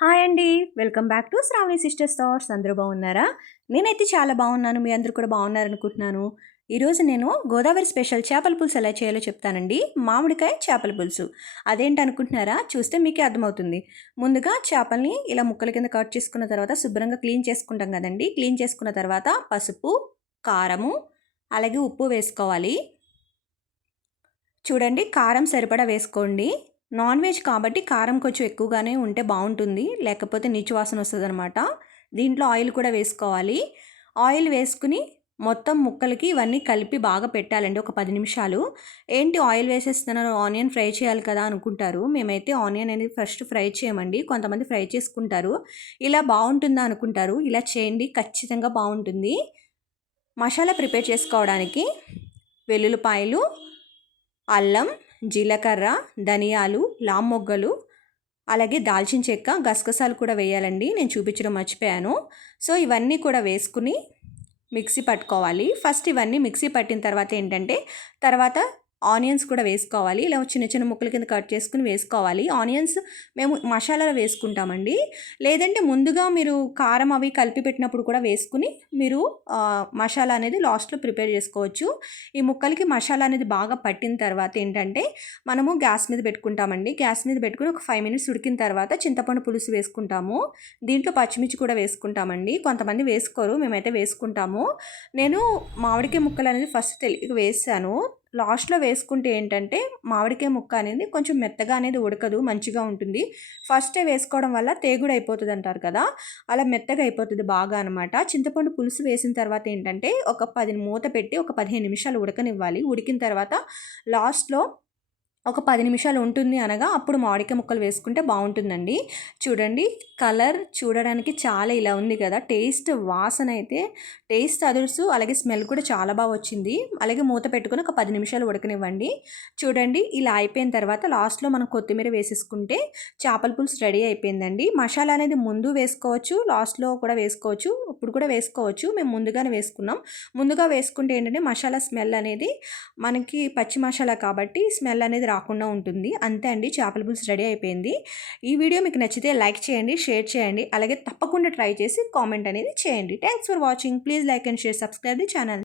Hi అండి. Welcome back to Sravani sisters thoughts. అందరూ బాగున్నారా? నేనైతే చాలా బాగున్నాను. మీ అందరూ కూడా బాగున్నారనుకుంటున్నాను. ఈరోజు నేను గోదావరి స్పెషల్ చేపల పులుసు ఎలా చేయాలో చెప్తానండి. మామిడికాయ చేపల పులుసు. అదేంటనుకుంటున్నారా? చూస్తే మీకే అర్థమవుతుంది. ముందుగా చేపల్ని ఇలా ముక్కల కింద కట్ చేసుకున్న తర్వాత శుభ్రంగా క్లీన్ చేసుకుంటాం కదండి. క్లీన్ చేసుకున్న తర్వాత పసుపు, కారము, అలాగే ఉప్పు వేసుకోవాలి. చూడండి, కారం సరిపడా వేసుకోండి. నాన్ వెజ్ కాబట్టి కారం కొంచెం ఎక్కువగానే ఉంటే బాగుంటుంది, లేకపోతే నీచు వాసన వస్తుందన్నమాట. దీంట్లో ఆయిల్ కూడా వేసుకోవాలి. ఆయిల్ వేసుకుని మొత్తం ముక్కలకి ఇవన్నీ కలిపి బాగా పెట్టాలండి ఒక 10 నిమిషాలు. ఏంటి ఆయిల్ వేసేస్తున్నారు, ఆనియన్ ఫ్రై చేయాలి కదా అనుకుంటారు. మేమైతే ఆనియన్ అనేది ఫస్ట్ ఫ్రై చేయమండి. కొంతమంది ఫ్రై చేసుకుంటారు. ఇలా బాగుంటుందా అనుకుంటారు. ఇలా చేయండి, ఖచ్చితంగా బాగుంటుంది. మసాలా ప్రిపేర్ చేసుకోవడానికి వెల్లుల్లిపాయలు, అల్లం, జీలకర్ర, ధనియాలు, లామ్మొగ్గలు, అలాగే దాల్చిన చెక్క, గసగసాలు కూడా వేయాలండి. నేను చూపించడం మర్చిపోయాను. సో ఇవన్నీ కూడా వేసుకుని మిక్సీ పట్టుకోవాలి. ఫస్ట్ ఇవన్నీ మిక్సీ పట్టిన తర్వాత ఏంటంటే తర్వాత ఆనియన్స్ కూడా వేసుకోవాలి. ఇలా చిన్న చిన్న ముక్కల కింద కట్ చేసుకుని వేసుకోవాలి. ఆనియన్స్ మేము మసాలాలో వేసుకుంటామండి. లేదంటే ముందుగా మీరు కారం అవి కలిపి పెట్టినప్పుడు కూడా వేసుకుని మీరు మసాలా అనేది లాస్ట్లో ప్రిపేర్ చేసుకోవచ్చు. ఈ ముక్కలకి మసాలా అనేది బాగా పట్టిన తర్వాత ఏంటంటే మనము గ్యాస్ మీద పెట్టుకుంటామండి. గ్యాస్ మీద పెట్టుకుని ఒక 5 మినిట్స్ ఉడికిన తర్వాత చింతపండు పులుసు వేసుకుంటాము. దీంట్లో పచ్చిమిర్చి కూడా వేసుకుంటామండి. కొంతమంది వేసుకోరు, మేమైతే వేసుకుంటాము. నేను మామిడికాయ ముక్కలు అనేది ఫస్ట్ వేసాను. లాస్ట్లో వేసుకుంటే ఏంటంటే మామిడికాయ ముక్క అనేది కొంచెం మెత్తగా అనేది ఉడకదు, మంచిగా ఉంటుంది. ఫస్టే వేసుకోవడం వల్ల తేగుడు అయిపోతుంది అంటారు కదా, అలా మెత్తగా అయిపోతుంది బాగా అనమాట. చింతపండు పులుసు వేసిన తర్వాత ఏంటంటే ఒక 10 మూత పెట్టి ఒక 15 నిమిషాలు ఉడకనివ్వాలి. ఉడికిన తర్వాత లాస్ట్లో ఒక 10 నిమిషాలు ఉంటుంది అనగా అప్పుడు మామిడికాయ ముక్కలు వేసుకుంటే బాగుంటుందండి. చూడండి, కలర్ చూడడానికి చాలా ఇలా ఉంది కదా, టేస్ట్ వాసన అయితే టేస్ట్ అదుర్సు, అలాగే స్మెల్ కూడా చాలా బాగా వచ్చింది. అలాగే మూత పెట్టుకుని ఒక 10 నిమిషాలు ఉడకనివ్వండి. చూడండి, ఇలా అయిపోయిన తర్వాత లాస్ట్లో మనం కొత్తిమీర వేసేసుకుంటే చేపల పులుసు రెడీ అయిపోయిందండి. మసాలా అనేది ముందు వేసుకోవచ్చు, లాస్ట్లో కూడా వేసుకోవచ్చు, ఇప్పుడు కూడా వేసుకోవచ్చు. మేము ముందుగానే వేసుకున్నాం. ముందుగా వేసుకుంటే ఏంటంటే మసాలా స్మెల్ అనేది మనకి పచ్చి మసాలా కాబట్టి స్మెల్ అనేది రాకుండా ఉంటుంది. అంతే అండి, చేపల పులుసు రెడీ అయిపోయింది. ఈ వీడియో మీకు నచ్చితే లైక్ చేయండి, షేర్ చేయండి, అలాగే తప్పకుండా ట్రై చేసి కామెంట్ అనేది చేయండి. Thanks for watching. Please like and share, subscribe the channel.